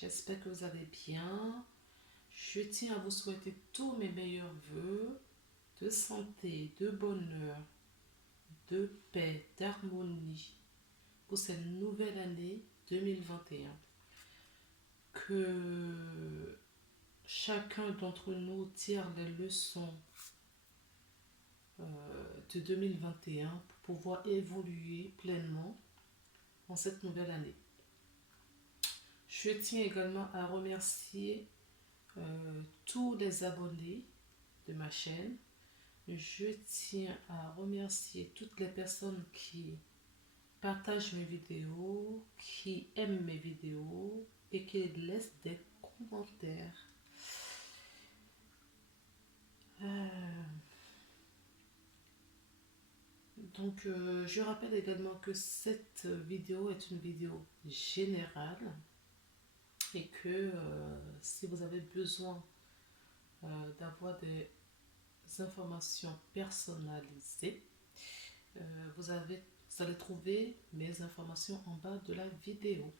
J'espère que vous allez bien. Je tiens à vous souhaiter tous mes meilleurs vœux de santé, de bonheur, de paix, d'harmonie pour cette nouvelle année 2021. Que chacun d'entre nous tire les leçons de 2021 pour pouvoir évoluer pleinement en cette nouvelle année. Je tiens également à remercier tous les abonnés de ma chaîne. Je tiens à remercier toutes les personnes qui partagent mes vidéos, qui aiment mes vidéos et qui laissent des commentaires. Donc, je rappelle également que cette vidéo est une vidéo générale et que si vous avez besoin d'avoir des informations personnalisées, vous allez trouver mes informations en bas de la vidéo.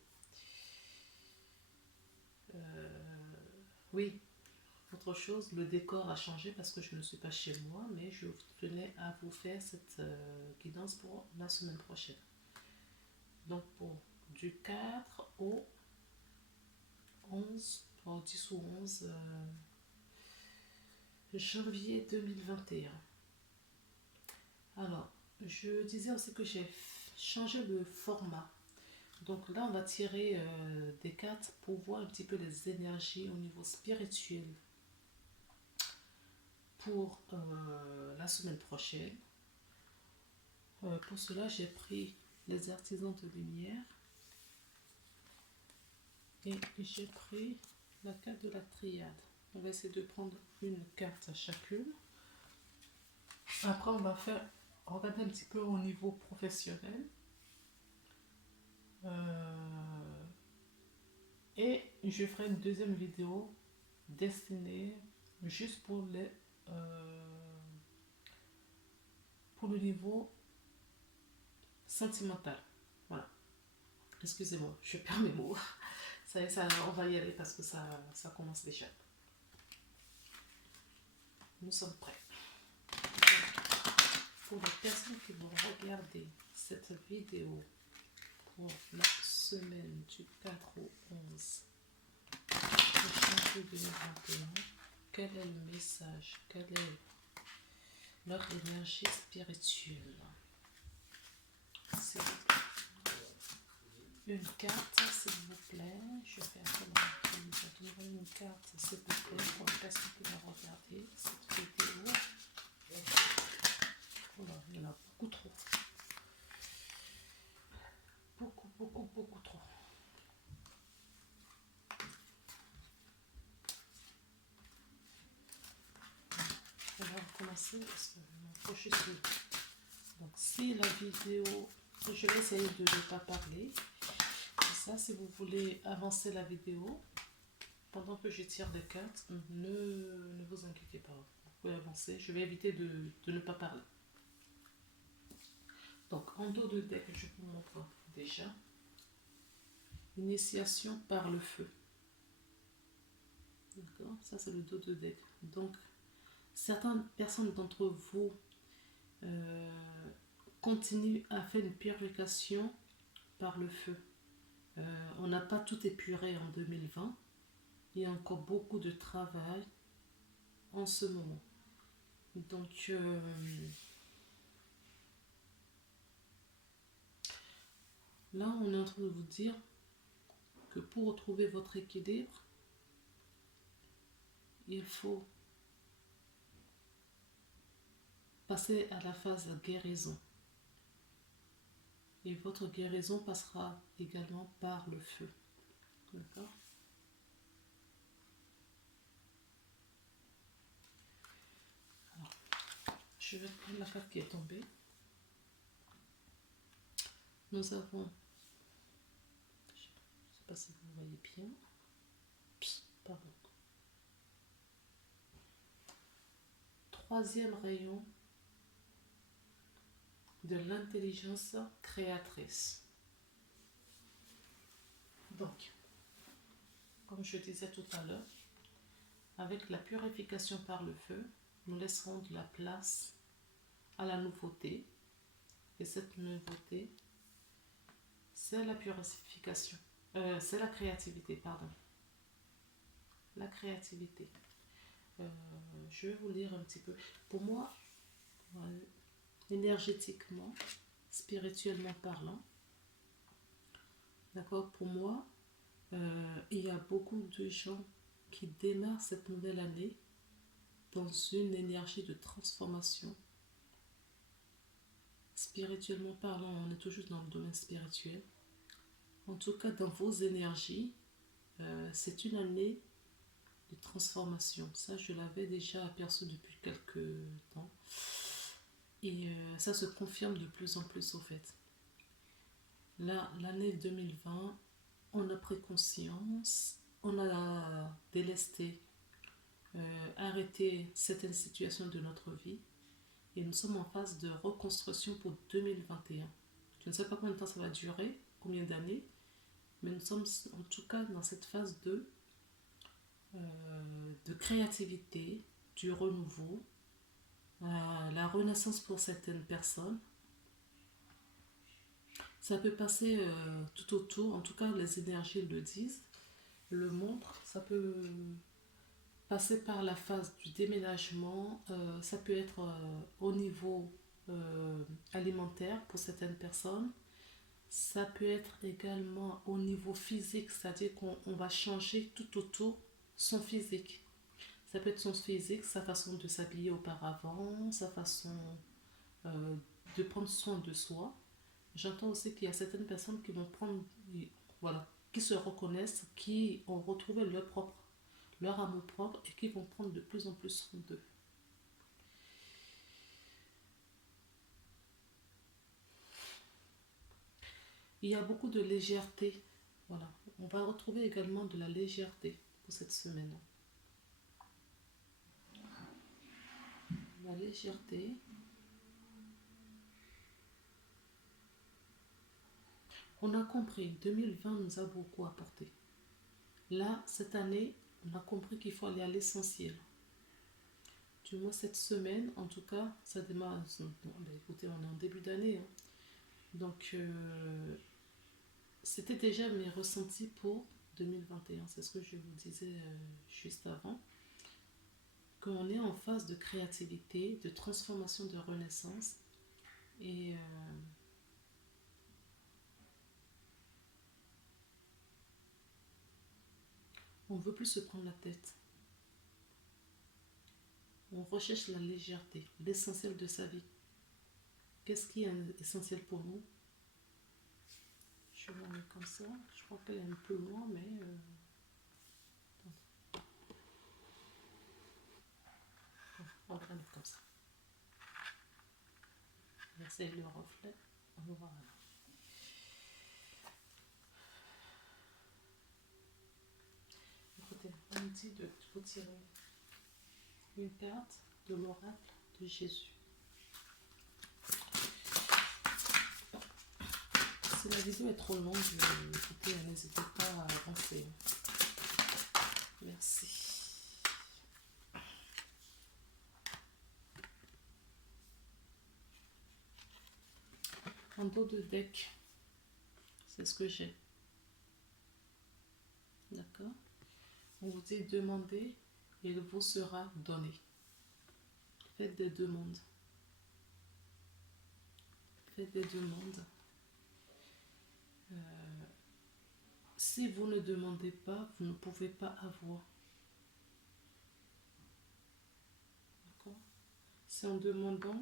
Oui, autre chose, le décor a changé parce que je ne suis pas chez moi, mais je tenais à vous faire cette guidance pour la semaine prochaine. Donc pour du 4 au 11, au 10 ou 11 janvier 2021. Alors, je disais aussi que j'ai changé le format. Donc là, on va tirer des cartes pour voir un petit peu les énergies au niveau spirituel pour la semaine prochaine. Pour cela, j'ai pris les artisans de lumière et j'ai pris la carte de la triade. On va essayer de prendre une carte à chacune. Après, on va regarder un petit peu au niveau professionnel. Et je ferai une deuxième vidéo destinée juste pour le niveau sentimental. Voilà. Excusez-moi, je perds mes mots. Ça y est, on va y aller parce que ça commence déjà. Nous sommes prêts. Pour les personnes qui vont regarder cette vidéo pour la semaine du 4 au 11 janvier 2021, quel est le message? Quelle est leur énergie spirituelle? S'il vous plaît. Une carte, s'il vous plaît. Je vais faire une carte, s'il vous plaît, pour les personnes qui vont regarder cette vidéo. Oh là, il y en a beaucoup trop. Beaucoup trop. On va recommencer parce que faut juste. Donc, si la vidéo, je vais essayer de ne pas parler. Ça, si vous voulez avancer la vidéo pendant que je tire des cartes, ne vous inquiétez pas, vous pouvez avancer. Je vais éviter de ne pas parler. Donc en dos de deck, je vous montre déjà initiation par le feu. D'accord, ça c'est le dos de deck. Donc certaines personnes d'entre vous continuent à faire une purification par le feu. On n'a pas tout épuré en 2020. Il y a encore beaucoup de travail en ce moment. Donc, là, on est en train de vous dire que pour retrouver votre équilibre, il faut passer à la phase guérison. Et votre guérison passera également par le feu. D'accord ? Alors, je vais prendre la carte qui est tombée. Nous avons, je ne sais pas si vous voyez bien, pardon. Troisième rayon de l'intelligence créatrice. Donc, comme je disais tout à l'heure, avec la purification par le feu, nous laisserons de la place à la nouveauté. Et cette nouveauté, c'est la purification. C'est la créativité, pardon. La créativité. Je vais vous lire un petit peu. Pour moi, énergétiquement, spirituellement parlant, d'accord, pour moi, il y a beaucoup de gens qui démarrent cette nouvelle année dans une énergie de transformation. Spirituellement parlant, on est toujours dans le domaine spirituel. En tout cas, dans vos énergies, c'est une année de transformation. Ça, je l'avais déjà aperçu depuis quelques temps. Et ça se confirme de plus en plus au fait. Là, l'année 2020, on a pris conscience, on a délesté, arrêté certaines situations de notre vie et nous sommes en phase de reconstruction pour 2021. Je ne sais pas combien de temps ça va durer, combien d'années, mais nous sommes en tout cas dans cette phase de créativité, du renouveau, la renaissance pour certaines personnes. Ça peut passer tout autour, en tout cas les énergies le disent, le montrent. Ça peut passer par la phase du déménagement, ça peut être au niveau alimentaire pour certaines personnes. Ça peut être également au niveau physique, c'est-à-dire qu'on va changer tout autour son physique. Ça peut être son physique, sa façon de s'habiller auparavant, sa façon euh, de prendre soin de soi. J'entends aussi qu'il y a certaines personnes qui vont prendre, voilà, qui se reconnaissent, qui ont retrouvé leur amour propre et qui vont prendre de plus en plus soin d'eux. Il y a beaucoup de légèreté. Voilà. On va retrouver également de la légèreté pour cette semaine. La légèreté. On a compris, 2020 nous a beaucoup apporté. Là, cette année, on a compris qu'il faut aller à l'essentiel. Du moins cette semaine, en tout cas, ça démarre. Écoutez, on est en début d'année. Hein. Donc, c'était déjà mes ressentis pour 2021. C'est ce que je vous disais juste avant. Qu'on est en phase de créativité, de transformation, de renaissance. Et on ne veut plus se prendre la tête. On recherche la légèreté, l'essentiel de sa vie. Qu'est-ce qui est essentiel pour nous? Je vais la mettre comme ça. Je crois qu'elle est un peu loin, mais... on va la mettre comme ça. C'est le reflet. Voilà. Écoutez, on me dit de retirer une carte de l'oracle de Jésus. Si la vidéo est trop longue, écoutez, n'hésitez pas à avancer. Merci. En dos de deck, c'est ce que j'ai. D'accord? On vous dit demander et il vous sera donné. Faites des demandes. Faites des demandes. Si vous ne demandez pas, vous ne pouvez pas avoir. D'accord? C'est en demandant,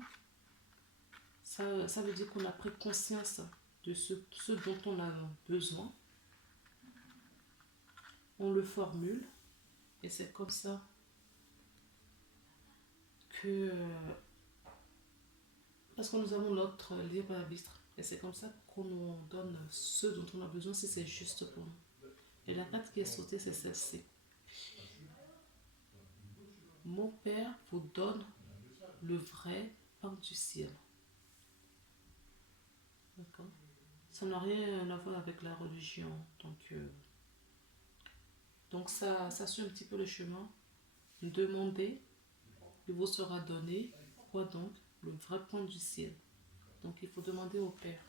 ça veut dire qu'on a pris conscience de ce dont on a besoin. On le formule et c'est comme ça que... parce que nous avons notre libre arbitre. Et c'est comme ça qu'on nous donne ce dont on a besoin si c'est juste pour nous. Et la carte qui est sautée, c'est celle-ci. Mon Père vous donne le vrai pain du ciel. D'accord? Ça n'a rien à voir avec la religion. Donc, Donc ça suit un petit peu le chemin. Demandez, il vous sera donné. Quoi donc? Le vrai point du ciel. Donc il faut demander au Père,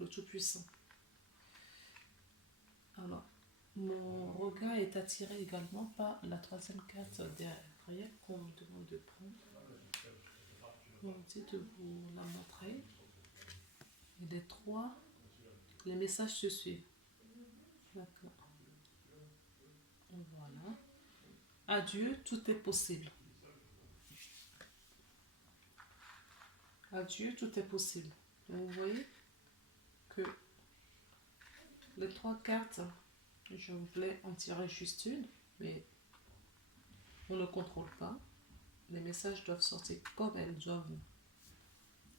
le Tout-Puissant. Alors, mon regard est attiré également par la troisième carte derrière qu'on me demande de prendre. On me dit de vous la montrer. Et les messages se suivent. D'accord. Voilà. À Dieu, tout est possible. À Dieu, tout est possible. Donc, vous voyez que les 3 cartes, je voulais en tirer juste une, mais on ne contrôle pas. Les messages doivent sortir comme elles doivent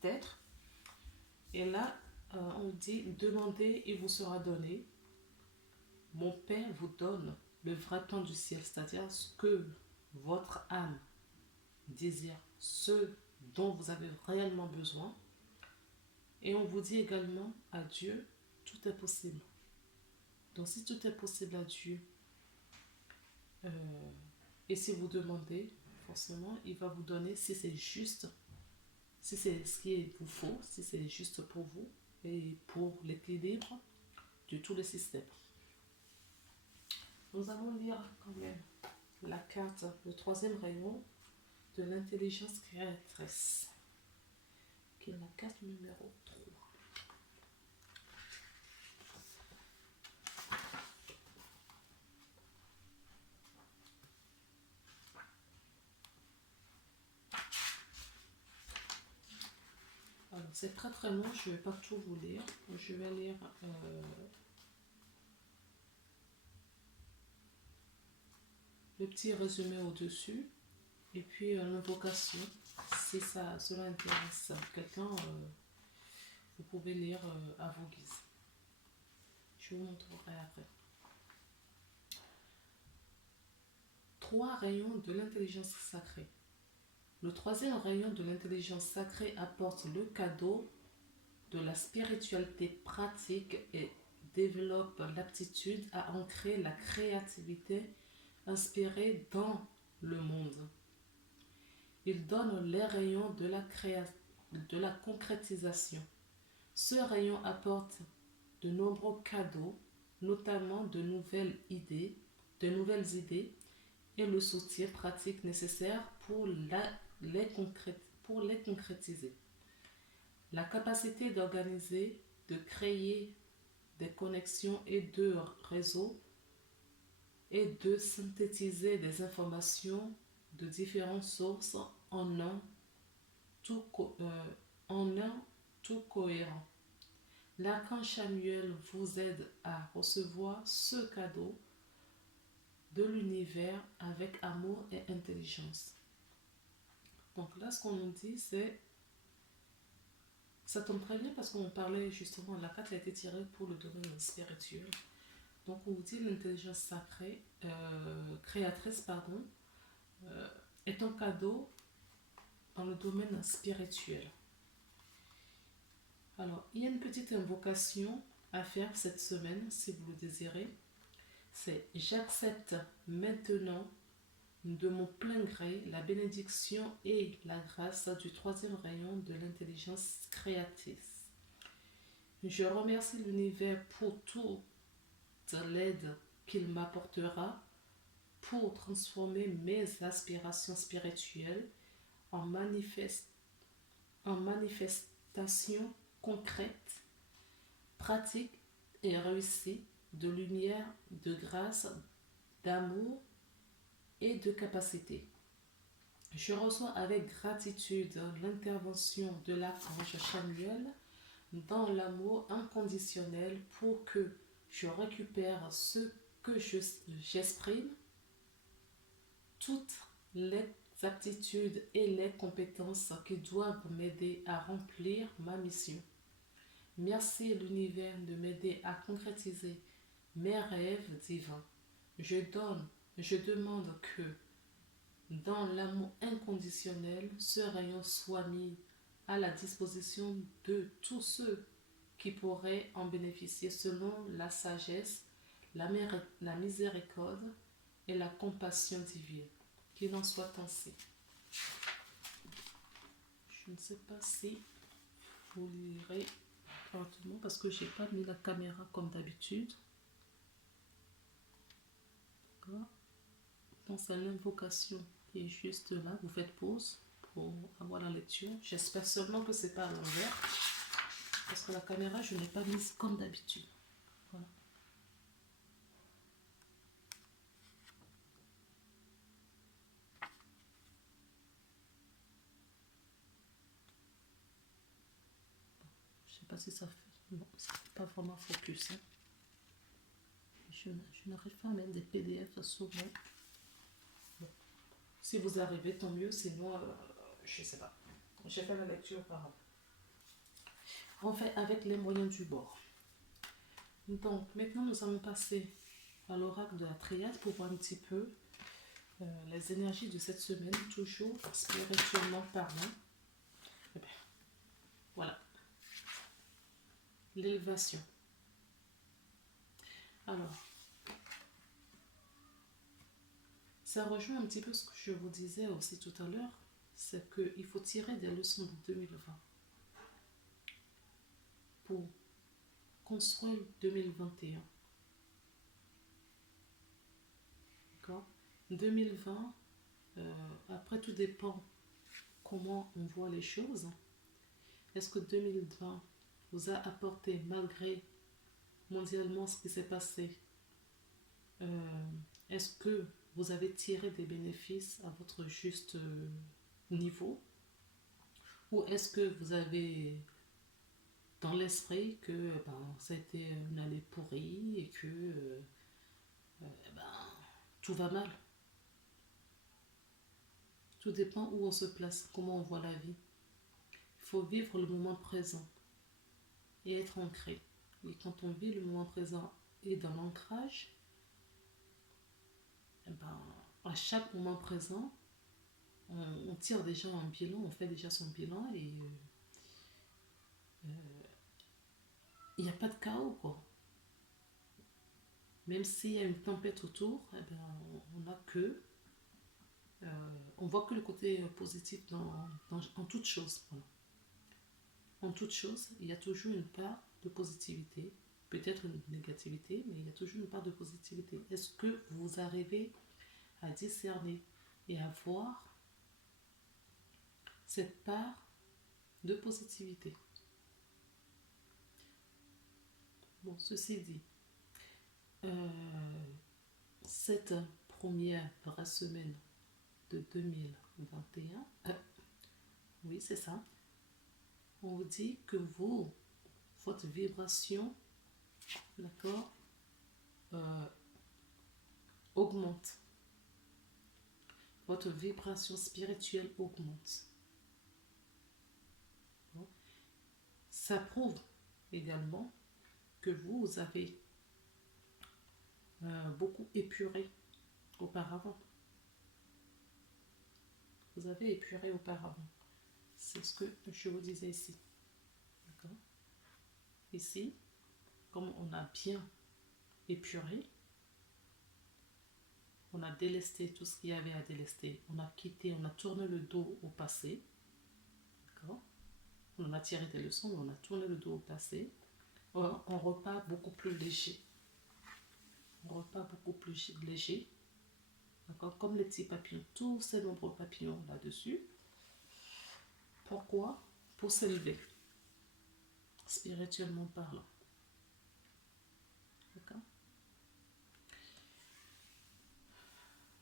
être. Et là, on dit, demandez, il vous sera donné. Mon Père vous donne le vrai plan du ciel, c'est-à-dire ce que votre âme désire, ce dont vous avez réellement besoin. Et on vous dit également, à Dieu, tout est possible. Donc si tout est possible à Dieu, et si vous demandez, forcément, il va vous donner si c'est juste, si c'est ce qu'il vous faut, si c'est juste pour vous et pour l'équilibre de tout le système. Nous allons lire quand même la carte, le 3e rayon de l'intelligence créatrice, qui est la carte numéro 3. Alors, c'est très très long, je ne vais pas tout vous lire. Je vais lire le petit résumé au-dessus et puis l'invocation. Si cela intéresse quelqu'un, vous pouvez lire à vos guises. Je vous montrerai après. 3 rayons de l'intelligence sacrée. Le 3e rayon de l'intelligence sacrée apporte le cadeau de la spiritualité pratique et développe l'aptitude à ancrer la créativité inspirée dans le monde. Il donne les rayons de la concrétisation. Ce rayon apporte de nombreux cadeaux, notamment de nouvelles idées et le soutien pratique nécessaire pour les concrétiser. La capacité d'organiser, de créer des connexions et de réseaux et de synthétiser des informations de différentes sources en un tout cohérent. L'archange Samuel vous aide à recevoir ce cadeau de l'univers avec amour et intelligence. Donc là, ce qu'on nous dit, c'est... Ça tombe très bien parce qu'on parlait justement, la carte a été tirée pour le domaine spirituel. Donc on vous dit l'intelligence sacrée, créatrice, est un cadeau dans le domaine spirituel. Alors, il y a une petite invocation à faire cette semaine, si vous le désirez. C'est « J'accepte maintenant de mon plein gré la bénédiction et la grâce du 3e rayon de l'intelligence créatrice. Je remercie l'univers pour toute l'aide qu'il m'apportera pour transformer mes aspirations spirituelles en manifestations concrètes, pratiques et réussies de lumière, de grâce, d'amour et de capacité. Je reçois avec gratitude l'intervention de l'archange Samuel dans l'amour inconditionnel pour que je récupère ce que j'exprime, toutes les aptitudes et les compétences qui doivent m'aider à remplir ma mission. Merci l'univers de m'aider à concrétiser mes rêves divins. Je demande que dans l'amour inconditionnel, ce rayon soit mis à la disposition de tous ceux qui pourraient en bénéficier selon la sagesse, la miséricorde et la compassion divine. Qu'il en soit ainsi. Je ne sais pas si vous lirez lentement parce que j'ai pas mis la caméra comme d'habitude. D'accord. Donc c'est l'invocation qui est juste là. Vous faites pause pour avoir la lecture. J'espère seulement que c'est pas à l'envers parce que la caméra je n'ai pas mise comme d'habitude. Voilà. Je sais pas si ça fait. Non, ça fait pas vraiment focus. Hein. Je n'arrive pas à mettre des PDF souvent. Bon. Si vous arrivez, tant mieux. Sinon, je ne sais pas. J'ai fait la lecture par an. On fait avec les moyens du bord. Donc, maintenant, nous allons passer à l'oracle de la triade pour voir un petit peu les énergies de cette semaine, toujours spirituellement parlant. Et bien, voilà. L'élévation. Alors, ça rejoint un petit peu ce que je vous disais aussi tout à l'heure, c'est qu'il faut tirer des leçons de 2020 pour construire 2021. D'accord. 2020, après tout dépend comment on voit les choses. Est-ce que 2020 vous a apporté, malgré mondialement ce qui s'est passé, est-ce que vous avez tiré des bénéfices à votre juste niveau? Ou est-ce que vous avez dans l'esprit que ça a été une année pourrie et que tout va mal? Tout dépend où on se place, comment on voit la vie. Il faut vivre le moment présent et être ancré. Et quand on vit le moment présent et dans l'ancrage, à chaque moment présent, on tire déjà un bilan, on fait déjà son bilan et il n'y a pas de chaos, quoi. Même s'il y a une tempête autour, on a que on voit que le côté positif en toute chose. Voilà. En toute chose, il y a toujours une part de positivité, peut-être une négativité, mais il y a toujours une part de positivité. Est-ce que vous arrivez à discerner et à voir cette part de positivité? Bon, ceci dit, cette première vraie semaine de 2021, oui, c'est ça, on vous dit que votre vibration, d'accord, augmente. Votre vibration spirituelle augmente. Ça prouve également que vous avez beaucoup épuré auparavant. Vous avez épuré auparavant. C'est ce que je vous disais ici. D'accord. Ici, comme on a bien épuré, on a délesté tout ce qu'il y avait à délester. On a quitté, on a tourné le dos au passé. D'accord. On a tiré des leçons, mais on a tourné le dos au passé. On repart beaucoup plus léger. On repart beaucoup plus léger. D'accord. Comme les petits papillons, tous ces nombreux papillons là-dessus. Pourquoi? Pour s'élever, spirituellement parlant. D'accord.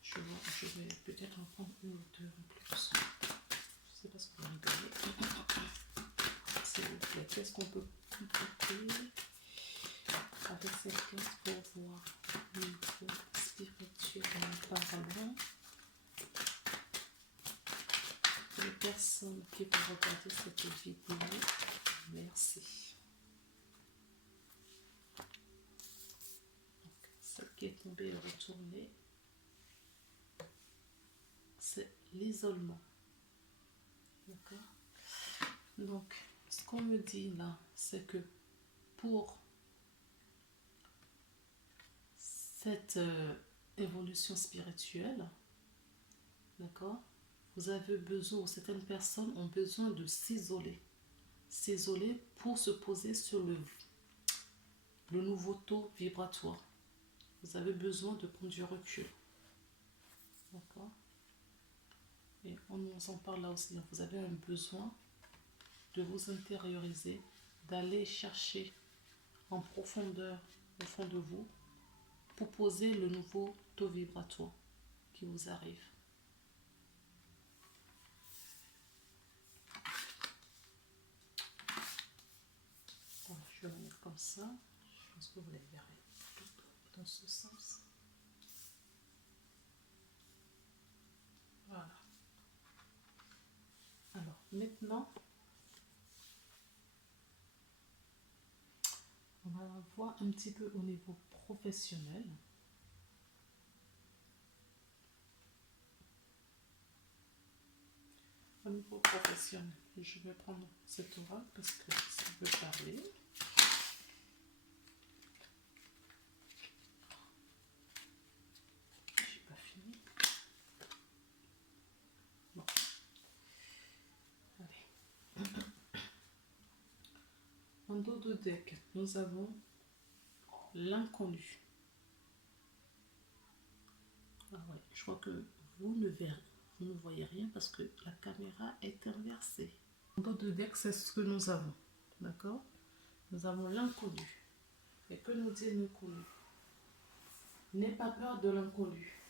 Je vais peut-être en prendre une ou deux en plus. Je ne sais pas ce qu'on va rigoler. S'il vous plaît, qu'est-ce qu'on peut compléter avec cette classe pour voir niveau spirituellement parlant? Les personnes qui vont regarder cette vidéo, merci. Donc, celle qui est tombée et retournée, c'est l'isolement. D'accord. Donc, ce qu'on me dit là, c'est que pour cette évolution spirituelle, d'accord, vous avez besoin, certaines personnes ont besoin de s'isoler pour se poser sur le nouveau taux vibratoire. Vous avez besoin de prendre du recul, d'accord. Et on nous en parle là aussi. Vous avez un besoin de vous intérioriser, d'aller chercher en profondeur au fond de vous pour poser le nouveau taux vibratoire qui vous arrive. Bon, je vais le mettre comme ça. Je pense que vous les verrez dans ce sens. Voilà. Alors, maintenant, on va voir un petit peu au niveau professionnel. Au niveau professionnel, je vais prendre cet oral parce que ça veut parler. J'ai pas fini. Bon. Allez. En dos de deck, nous avons l'inconnu. Ah ouais, je crois que vous ne voyez rien parce que la caméra est inversée. En dos de deck, c'est ce que nous avons. D'accord? Nous avons l'inconnu. Et que nous dit l'inconnu? N'aie pas peur de l'inconnu.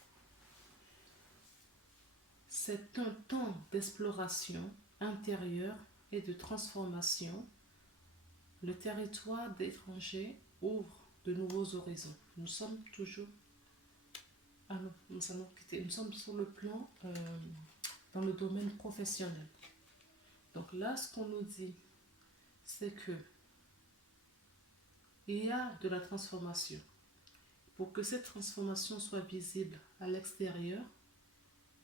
C'est un temps d'exploration intérieure et de transformation. Le territoire d'étranger ouvre de nouveaux horizons. Nous sommes toujours... Ah non, nous allons quitter. Nous sommes sur le plan dans le domaine professionnel. Donc là, ce qu'on nous dit, c'est que il y a de la transformation. Pour que cette transformation soit visible à l'extérieur,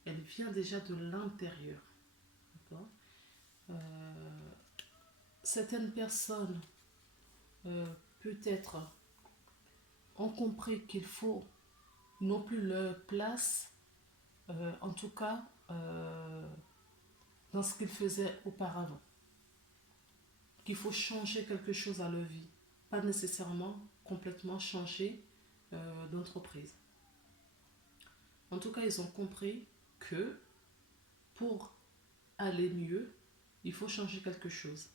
elle vient déjà de l'intérieur. D'accord? Certaines personnes, peut-être, ont compris qu'il faut non plus leur place, en tout cas, dans ce qu'ils faisaient auparavant. Qu'il faut changer quelque chose à leur vie. Pas nécessairement complètement changer d'entreprise. En tout cas, ils ont compris que pour aller mieux, il faut changer quelque chose.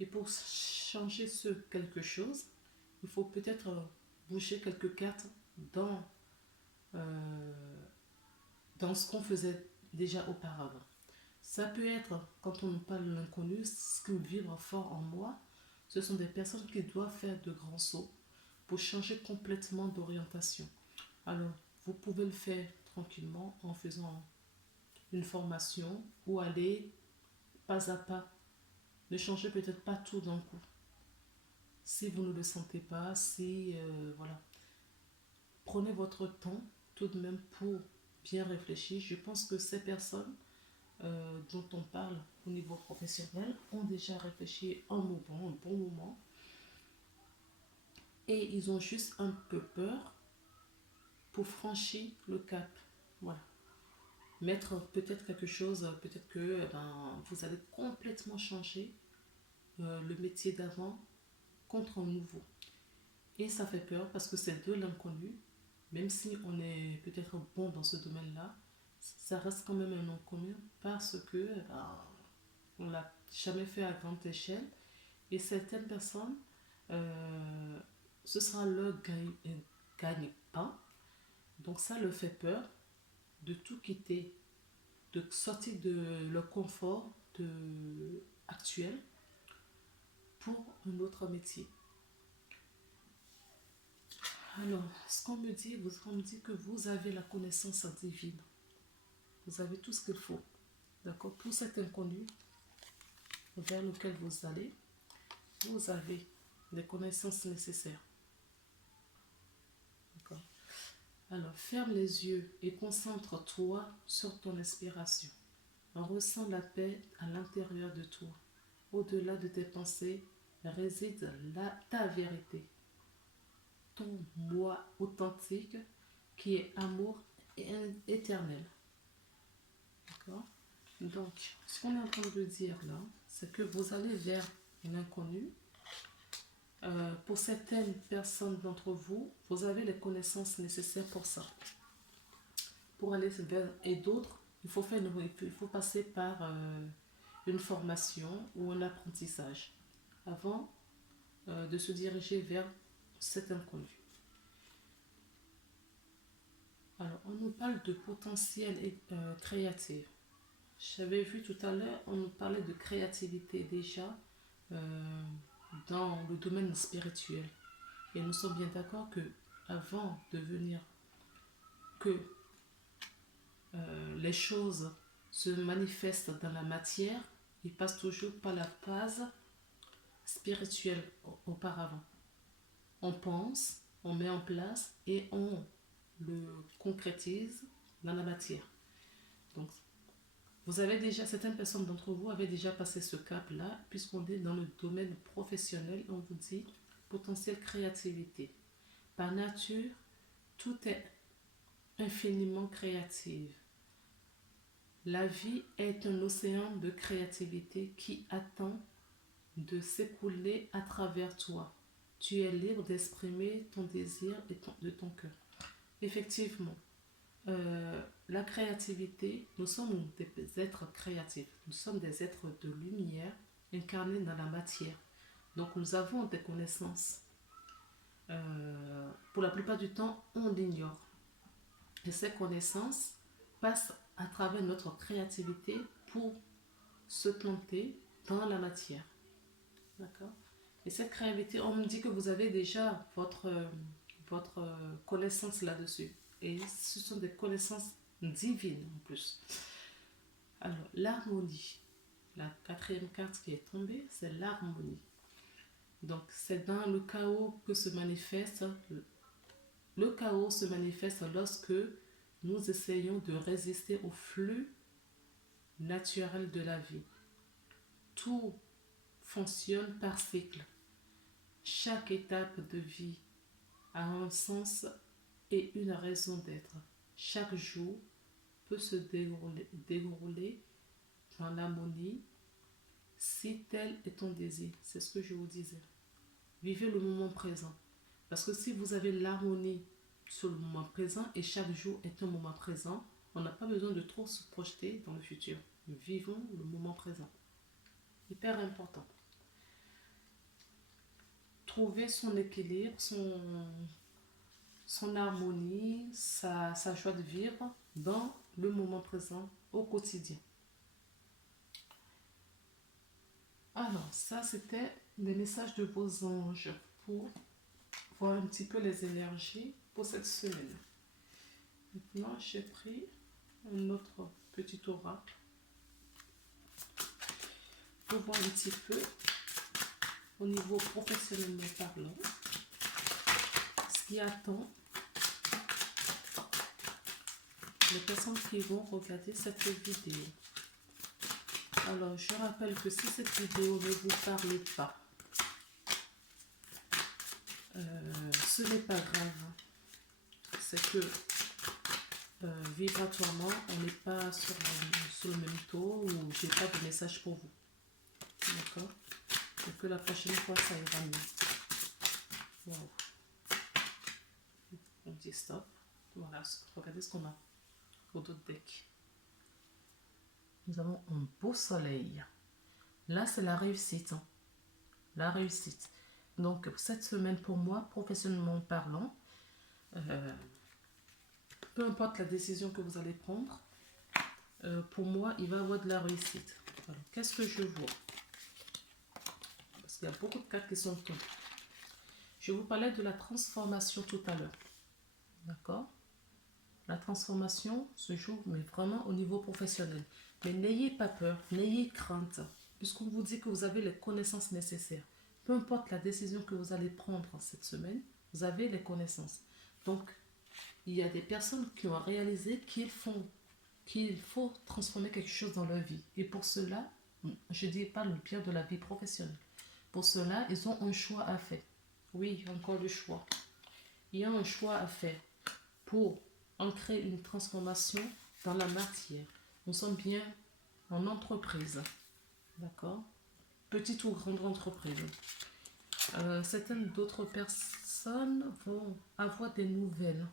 Et pour changer ce quelque chose, il faut peut-être bouger quelques cartes dans ce qu'on faisait déjà auparavant. Ça peut être, quand on nous parle de l'inconnu, ce qui vibre fort en moi, ce sont des personnes qui doivent faire de grands sauts pour changer complètement d'orientation. Alors, vous pouvez le faire tranquillement en faisant une formation ou aller pas à pas. Ne changez peut-être pas tout d'un coup. Si vous ne le sentez pas, voilà. Prenez votre temps tout de même pour bien réfléchir. Je pense que ces personnes dont on parle au niveau professionnel ont déjà réfléchi un bon moment et ils ont juste un peu peur pour franchir le cap. Voilà. Mettre peut-être quelque chose, peut-être que vous allez complètement changer le métier d'avant contre un nouveau. Et ça fait peur parce que c'est de l'inconnu. Même si on est peut-être bon dans ce domaine-là, ça reste quand même un inconnu parce que on ne l'a jamais fait à grande échelle. Et certaines personnes, ce sera leur gagne-pain. Donc ça leur fait peur de tout quitter, de sortir de leur confort actuel pour un autre métier. Alors, ce qu'on me dit, on me dit que vous avez la connaissance divine. Vous avez tout ce qu'il faut. D'accord? Pour cet inconnu vers lequel vous allez, vous avez les connaissances nécessaires. D'accord? Alors, ferme les yeux et concentre-toi sur ton inspiration. Ressens la paix à l'intérieur de toi. Au-delà de tes pensées réside ta vérité. Ton moi authentique qui est amour éternel. D'accord? Donc, ce qu'on est en train de dire là, c'est que vous allez vers l'inconnu. Pour certaines personnes d'entre vous, vous avez les connaissances nécessaires pour ça. Pour aller vers, et d'autres, il faut passer par une formation ou un apprentissage avant de se diriger vers cet inconnu. Alors, on nous parle de potentiel créatif. J'avais vu tout à l'heure, on nous parlait de créativité déjà dans le domaine spirituel. Et nous sommes bien d'accord que avant de venir que les choses se manifestent dans la matière, ils passent toujours par la phase spirituelle auparavant. On pense, on met en place et on le concrétise dans la matière. Donc, vous avez déjà, certaines personnes d'entre vous avaient déjà passé ce cap-là, puisqu'on est dans le domaine professionnel, on vous dit potentiel créativité. Par nature, tout est infiniment créatif. La vie est un océan de créativité qui attend de s'écouler à travers toi. Tu es libre d'exprimer ton désir de ton cœur. Effectivement, la créativité, nous sommes des êtres créatifs. Nous sommes des êtres de lumière incarnés dans la matière. Donc nous avons des connaissances. Pour la plupart du temps, on l'ignore. Et ces connaissances passent à travers notre créativité pour se planter dans la matière. D'accord? Et cette créativité, on me dit que vous avez déjà votre connaissance là-dessus. Et ce sont des connaissances divines en plus. Alors, l'harmonie. La quatrième carte qui est tombée, c'est l'harmonie. Donc, c'est dans le chaos que se manifeste. Le chaos se manifeste lorsque nous essayons de résister au flux naturel de la vie. Tout fonctionne par cycle. Chaque étape de vie a un sens et une raison d'être. Chaque jour peut se dérouler dans l'harmonie si tel est ton désir. C'est ce que je vous disais. Vivez le moment présent. Parce que si vous avez l'harmonie sur le moment présent et chaque jour est un moment présent, on n'a pas besoin de trop se projeter dans le futur. Vivons le moment présent. Hyper important. Trouver son équilibre, son harmonie, sa joie de vivre dans le moment présent au quotidien. Alors, ça c'était les messages de vos anges pour voir un petit peu les énergies pour cette semaine. Maintenant, j'ai pris un autre petit oracle pour voir un petit peu au niveau professionnellement parlant ce qui attend les personnes qui vont regarder cette vidéo. Alors, je rappelle que si cette vidéo ne vous parle pas, ce n'est pas grave. C'est que vibratoirement, on n'est pas sur le même taux ou j'ai pas de message pour vous. D'accord? Et que la prochaine fois, ça ira mieux. Wow. On dit stop. Voilà, regardez ce qu'on a au dos de deck. Nous avons un beau soleil. Là, c'est la réussite. Hein. La réussite. Donc, cette semaine, pour moi, professionnellement parlant, peu importe la décision que vous allez prendre, pour moi, il va y avoir de la réussite. Alors, qu'est-ce que je vois? Parce qu'il y a beaucoup de cartes qui sont tombées. Je vous parlais de la transformation tout à l'heure. D'accord? La transformation se joue, mais vraiment au niveau professionnel. Mais n'ayez pas peur, n'ayez crainte, puisqu'on vous dit que vous avez les connaissances nécessaires. Peu importe la décision que vous allez prendre cette semaine, vous avez les connaissances. Donc, il y a des personnes qui ont réalisé qu'il faut transformer quelque chose dans leur vie. Et pour cela, je ne dis pas le pire de la vie professionnelle. Pour cela, ils ont un choix à faire. Oui, encore le choix. Il y a un choix à faire pour ancrer une transformation dans la matière. Nous sommes bien en entreprise. D'accord? Petite ou grande entreprise. Certaines d'autres personnes vont avoir des nouvelles.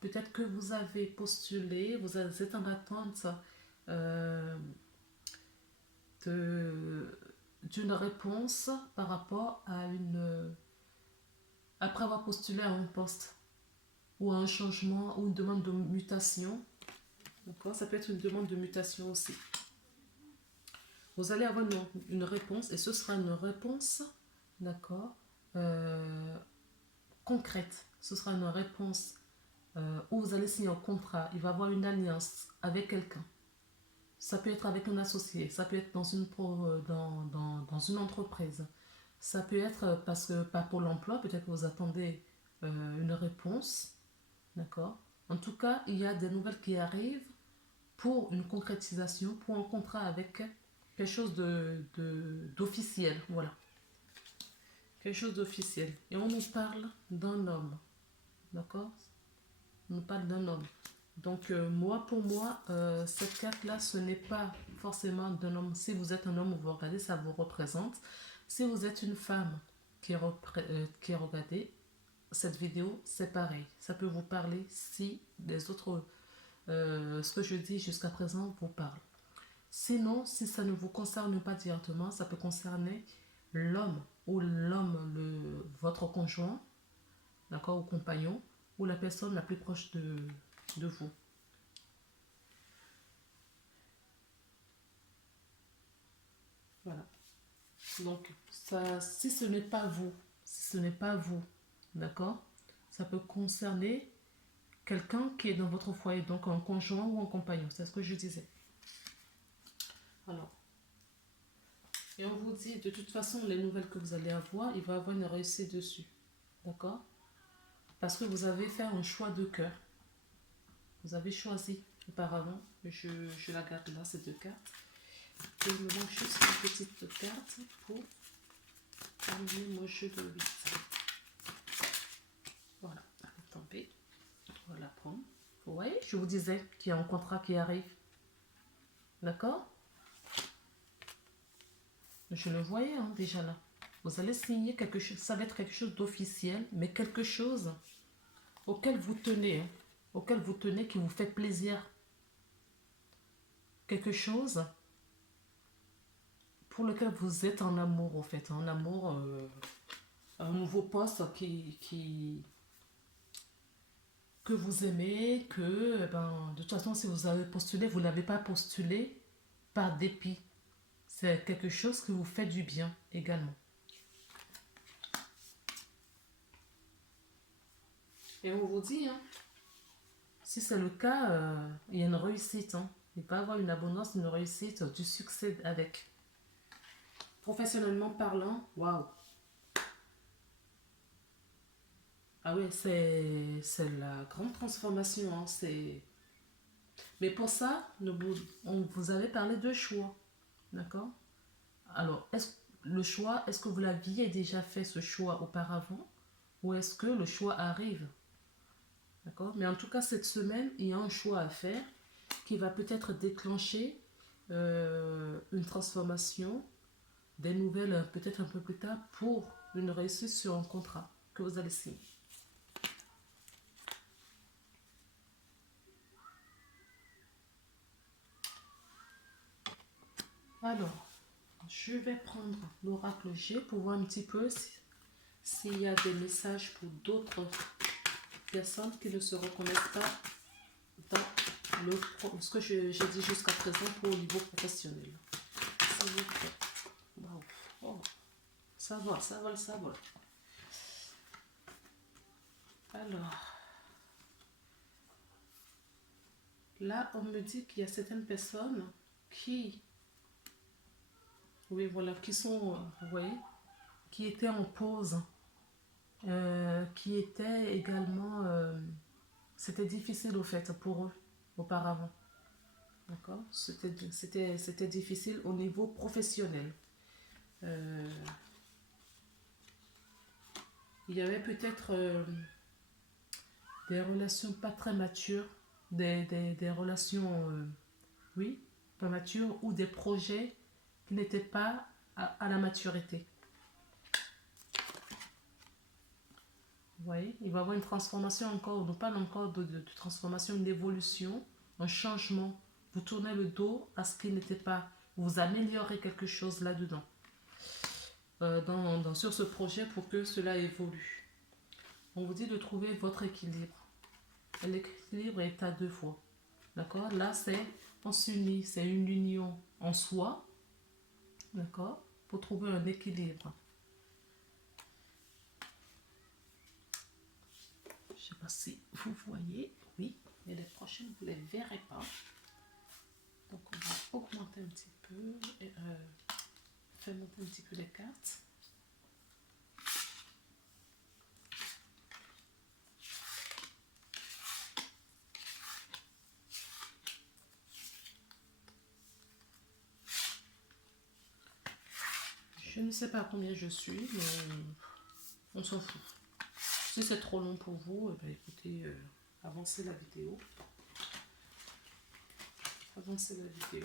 Peut-être que vous avez postulé, vous êtes en attente d'une réponse par rapport à après avoir postulé à un poste ou à un changement ou une demande de mutation. D'accord? Ça peut être une demande de mutation aussi. Vous allez avoir une réponse et ce sera une réponse, d'accord, concrète. Ce sera une réponse où vous allez signer un contrat. Il va y avoir une alliance avec quelqu'un. Ça peut être avec un associé, ça peut être dans une entreprise. Ça peut être parce que pas pour l'emploi, peut-être que vous attendez une réponse, d'accord. En tout cas, il y a des nouvelles qui arrivent pour une concrétisation, pour un contrat avec quelque chose d'officiel, voilà. Quelque chose d'officiel. Et on nous parle d'un homme, d'accord. On nous parle d'un homme. Donc pour moi, cette carte-là, ce n'est pas forcément d'un homme. Si vous êtes un homme, vous regardez, ça vous représente. Si vous êtes une femme qui regardez cette vidéo, c'est pareil. Ça peut vous parler si les autres, ce que je dis jusqu'à présent vous parle. Sinon, si ça ne vous concerne pas directement, ça peut concerner l'homme ou votre conjoint, d'accord, ou compagnon, ou la personne la plus proche de vous. Voilà. Donc, si ce n'est pas vous, d'accord, ça peut concerner quelqu'un qui est dans votre foyer, donc un conjoint ou un compagnon, c'est ce que je disais. Alors, et on vous dit, de toute façon, les nouvelles que vous allez avoir, il va y avoir une réussite dessus, d'accord, parce que vous avez fait un choix de cœur. Vous avez choisi auparavant, je la garde là, ces deux cartes. Et il me manque juste une petite carte pour terminer mon jeu de 8. Voilà, attendez, on va la prendre. Vous voyez, je vous disais qu'il y a un contrat qui arrive. D'accord? Je le voyais déjà là. Vous allez signer quelque chose, ça va être quelque chose d'officiel, mais quelque chose auquel vous tenez, qui vous fait plaisir. Quelque chose pour lequel vous êtes en amour, en fait. En amour, un nouveau poste que vous aimez, de toute façon, si vous avez postulé, vous ne l'avez pas postulé par dépit. C'est quelque chose qui vous fait du bien également. Et on vous dit, si c'est le cas, il y a une réussite. Il va y avoir une abondance, une réussite, du succès avec. Professionnellement parlant, waouh! Ah oui, c'est la grande transformation. Mais pour ça, on vous avait parlé de choix. D'accord? Alors, est-ce que vous l'aviez déjà fait ce choix auparavant? Ou est-ce que le choix arrive? D'accord? Mais en tout cas, cette semaine, il y a un choix à faire qui va peut-être déclencher une transformation, des nouvelles peut-être un peu plus tard pour une réussite sur un contrat que vous allez signer. Alors, je vais prendre l'oracle G pour voir un petit peu s'il y a des messages pour d'autres personnes qui ne se reconnaissent pas dans ce que j'ai dit jusqu'à présent pour le niveau professionnel. S'il vous plaît. Wow. Oh. Ça vole, ça vole, ça vole. Alors, là, on me dit qu'il y a certaines personnes qui, oui, voilà, qui sont, vous voyez, qui étaient en pause, qui étaient également, c'était difficile au fait pour eux auparavant. D'accord? C'était difficile au niveau professionnel. Il y avait peut-être des relations pas très matures, des relations, oui, pas matures, ou des projets qui n'étaient pas à la maturité. Vous voyez, il va y avoir une transformation encore, on parle encore de transformation, une évolution, un changement. Vous tournez le dos à ce qui n'était pas, vous améliorez quelque chose là-dedans, sur ce projet pour que cela évolue. On vous dit de trouver votre équilibre. L'équilibre est à deux fois. D'accord? Là, on s'unit, c'est une union en soi. D'accord? Pour trouver un équilibre. Je ne sais pas si vous voyez. Oui, mais les prochaines, vous ne les verrez pas. Donc, on va augmenter un petit peu et faire monter un petit peu les cartes. Je ne sais pas combien je suis, mais on s'en fout. Si c'est trop long pour vous, eh bien, écoutez, avancez la vidéo. Avancez la vidéo.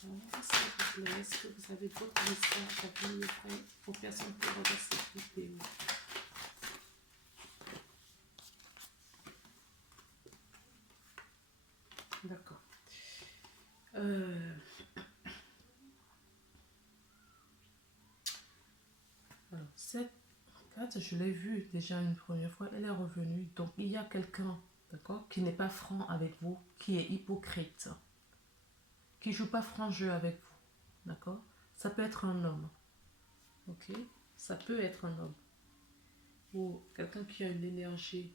S'il vous plaît, est-ce que vous avez d'autres messages à venir aux personnes qui regardent cette vidéo? D'accord. Alors, cette carte, je l'ai vue déjà une première fois, elle est revenue. Donc, il y a quelqu'un, d'accord, qui n'est pas franc avec vous, qui est hypocrite, qui ne joue pas franc jeu avec vous, d'accord? Ça peut être un homme, ok? Ça peut être un homme. Ou quelqu'un qui a une énergie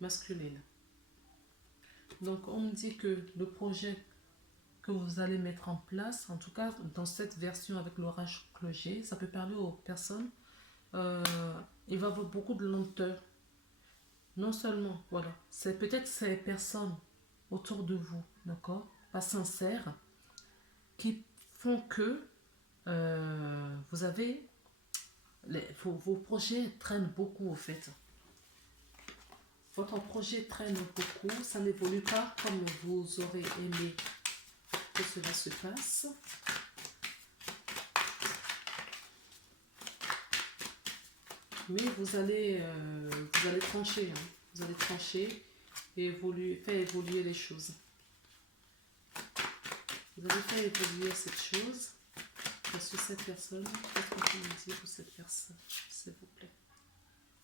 masculine. Donc, on me dit que le projet que vous allez mettre en place, en tout cas dans cette version avec l'orage que j'ai, ça peut parler aux personnes. Il va y avoir beaucoup de lenteur. Non seulement, voilà, c'est peut-être ces personnes autour de vous, d'accord, pas sincères, qui font que vous avez vos projets traînent beaucoup au fait. Votre projet traîne beaucoup, ça n'évolue pas comme vous aurez aimé que cela se passe. Mais vous allez trancher, hein. Vous allez trancher et faire évoluer les choses. Vous allez faire évoluer cette chose. Parce que cette personne, qu'est-ce qu'on peut me dire pour cette personne, s'il vous plaît?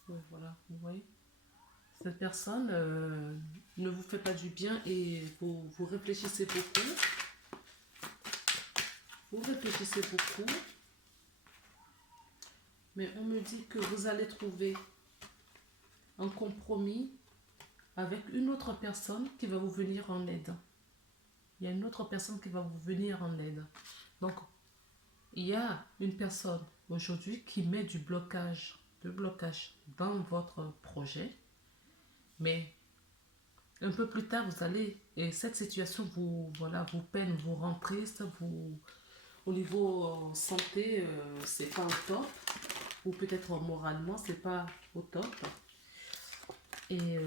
Oui, voilà, vous voyez. Cette personne ne vous fait pas du bien et vous réfléchissez beaucoup. Vous réfléchissez beaucoup. Mais on me dit que vous allez trouver un compromis avec une autre personne qui va vous venir en aide. Il y a une autre personne qui va vous venir en aide. Donc, il y a une personne aujourd'hui qui met du blocage dans votre projet. Mais un peu plus tard, vous allez, et cette situation vous peine, vous rend triste, au niveau santé, c'est pas au top, ou peut-être moralement, c'est pas au top. Et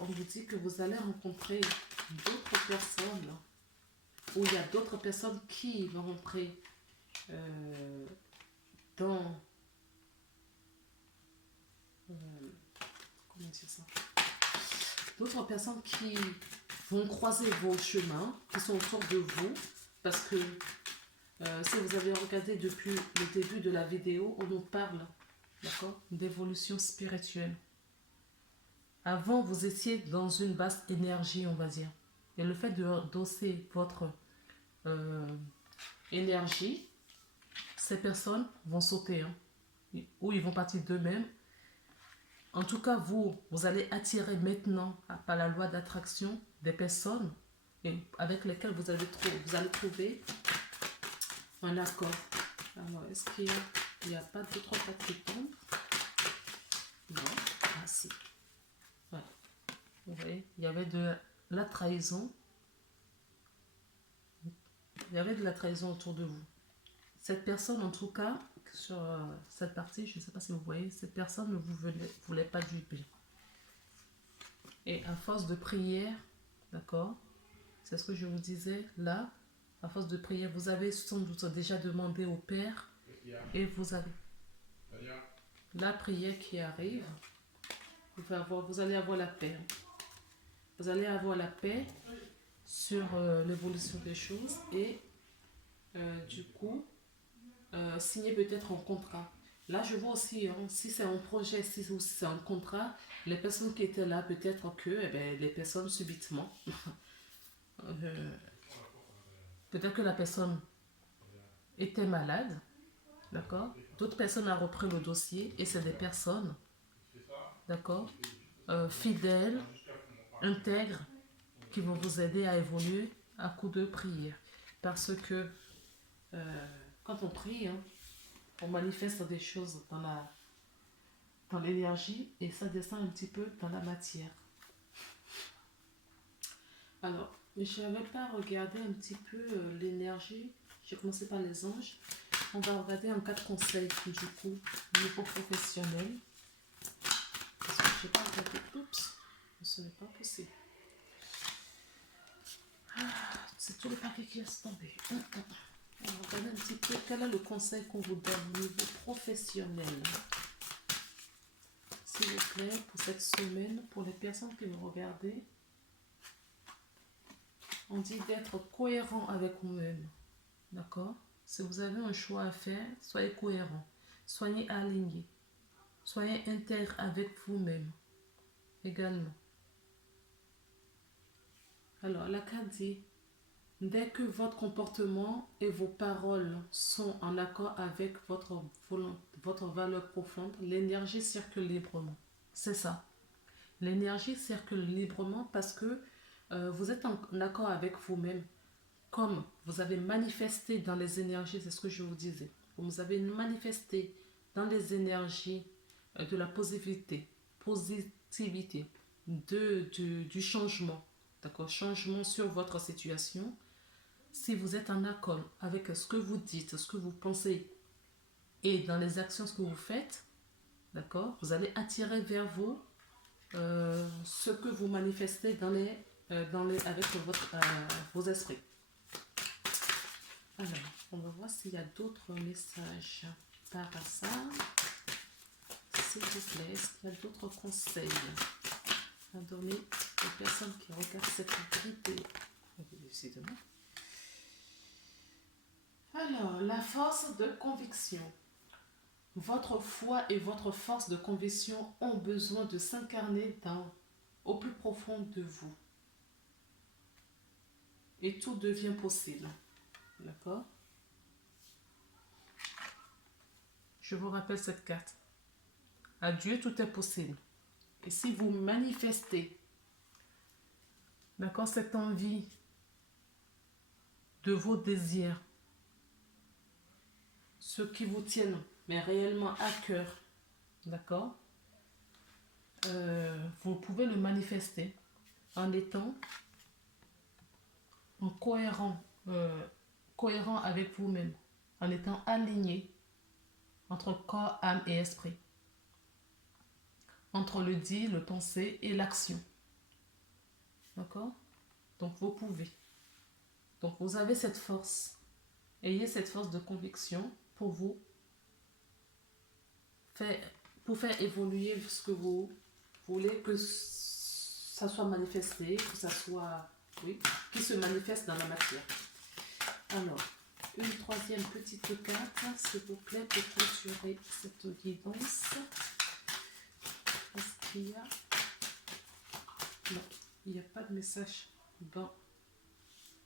on vous dit que vous allez rencontrer d'autres personnes, ou il y a d'autres personnes qui vont rentrer dans... comment dire ça? D'autres personnes qui vont croiser vos chemins, qui sont autour de vous, parce que si vous avez regardé depuis le début de la vidéo, on nous parle, d'accord, d'évolution spirituelle. Avant, vous étiez dans une basse énergie, on va dire. Et le fait de d'osser votre énergie, ces personnes vont sauter, hein, ou ils vont partir d'eux-mêmes. En tout cas, vous allez attirer maintenant, par la loi d'attraction, des personnes avec lesquelles vous allez trouver un accord. Alors, est-ce qu'il n'y a pas d'autres cartes qui tombent? Non. Ah si. Ouais. Vous voyez, il y avait de la trahison. Il y avait de la trahison autour de vous. Cette personne, en tout cas, sur cette partie, je ne sais pas si vous voyez, cette personne ne vous voulait pas du bien. Et à force de prière, d'accord, c'est ce que je vous disais là, à force de prière, vous avez sans doute déjà demandé au Père et vous avez la prière qui arrive. Vous allez avoir la paix. Vous allez avoir la paix sur l'évolution des choses et du coup, signer peut-être un contrat. Là, je vois aussi, si c'est un projet, si c'est un contrat, les personnes qui étaient là, peut-être que les personnes subitement, peut-être que la personne était malade, d'accord? D'autres personnes ont repris le dossier et c'est des personnes, d'accord, fidèles, intègres, qui vont vous aider à évoluer à coup de prière. Parce que quand on prie, on manifeste des choses dans l'énergie et ça descend un petit peu dans la matière. Alors, je n'avais pas regardé un petit peu l'énergie. J'ai commencé par les anges. On va regarder en 4 conseils du coup, au niveau professionnel. Parce que je n'ai pas regardé. Oups, ce n'est pas possible. C'est tout le paquet qui laisse tomber. On va regarder un petit peu quel est le conseil qu'on vous donne au niveau professionnel. S'il vous plaît, pour cette semaine, pour les personnes qui me regardent, on dit d'être cohérent avec vous-même. D'accord? Si vous avez un choix à faire, soyez cohérent. Soyez aligné. Soyez intègre avec vous-même également. Alors, la carte dit, dès que votre comportement et vos paroles sont en accord avec votre valeur profonde, l'énergie circule librement. C'est ça. L'énergie circule librement parce que vous êtes en accord avec vous-même. Comme vous avez manifesté dans les énergies, c'est ce que je vous disais, vous avez manifesté dans les énergies de la positivité, du changement, d'accord, changement sur votre situation. Si vous êtes en accord avec ce que vous dites, ce que vous pensez et dans les actions que vous faites, d'accord, vous allez attirer vers vous ce que vous manifestez avec vos esprits. Alors, on va voir s'il y a d'autres messages par rapport à ça. S'il vous plaît, est-ce qu'il y a d'autres conseils à donner aux personnes qui regardent cette vidéo? Alors, la force de conviction. Votre foi et votre force de conviction ont besoin de s'incarner au plus profond de vous. Et tout devient possible. D'accord? Je vous rappelle cette carte. À Dieu, tout est possible. Et si vous manifestez, d'accord, cette envie de vos désirs, ceux qui vous tiennent, mais réellement à cœur, d'accord, vous pouvez le manifester en étant cohérent avec vous-même, en étant aligné entre corps, âme et esprit, entre le dire, le penser et l'action. D'accord? Donc vous pouvez. Donc vous avez cette force. Ayez cette force de conviction pour faire évoluer ce que vous voulez que ça soit manifesté, que ça soit, qui se manifeste dans la matière. Alors, une troisième petite carte, s'il vous plaît, pour clôturer cette guidance. Est-ce qu'il y a... Non, il n'y a pas de message dans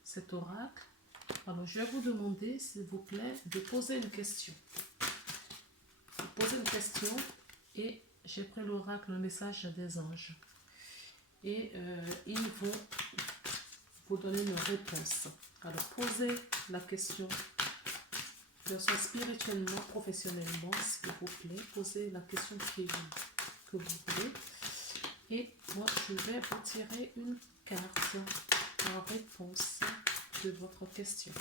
cet oracle. Alors, je vais vous demander, s'il vous plaît, de poser une question. Posez une question et j'ai pris l'oracle, le message des anges. Et ils vont vous donner une réponse. Alors, posez la question, que ce soit spirituellement, professionnellement, s'il vous plaît. Posez la question que vous voulez. Et moi, je vais vous tirer une carte en réponse de votre question.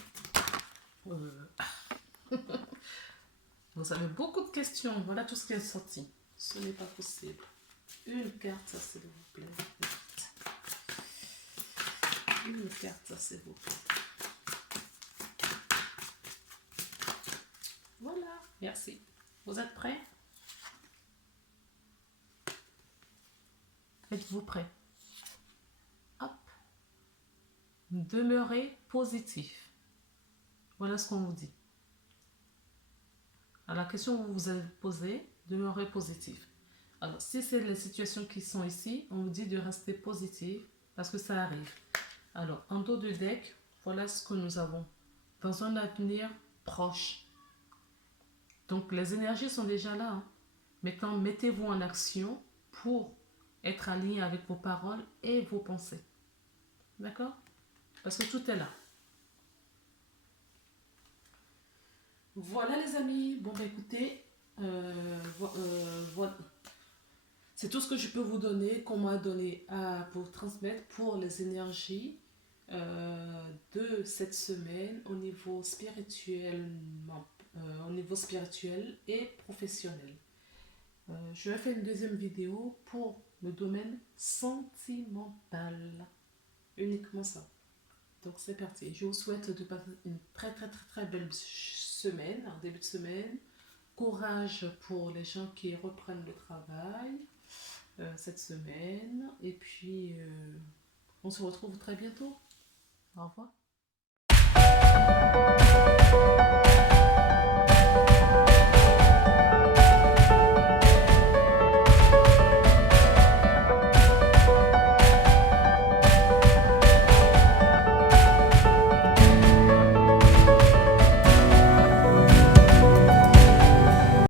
Vous avez beaucoup de questions. Voilà tout ce qui est sorti. Ce n'est pas possible. Une carte, ça s'il vous plaît. Une carte, ça s'il vous plaît. Voilà, merci. Vous êtes prêts? Êtes-vous prêts? Hop. Demeurez positif. Voilà ce qu'on vous dit. À la question que vous vous avez posée, demeurez positif. Alors, si c'est les situations qui sont ici, on vous dit de rester positif parce que ça arrive. Alors, en dos de deck, voilà ce que nous avons. Dans un avenir proche. Donc, les énergies sont déjà là. Hein. Maintenant, mettez-vous en action pour être aligné avec vos paroles et vos pensées. D'accord? Parce que tout est là. Voilà les amis. Bon, bah écoutez, voilà. C'est tout ce que je peux vous donner, qu'on m'a donné pour transmettre pour les énergies de cette semaine au niveau spirituel et professionnel. Je vais faire une deuxième vidéo pour le domaine sentimental. Uniquement ça. Donc c'est parti. Je vous souhaite de passer une très très très très belle semaine, un début de semaine. Courage pour les gens qui reprennent le travail cette semaine. Et puis on se retrouve très bientôt. Au revoir.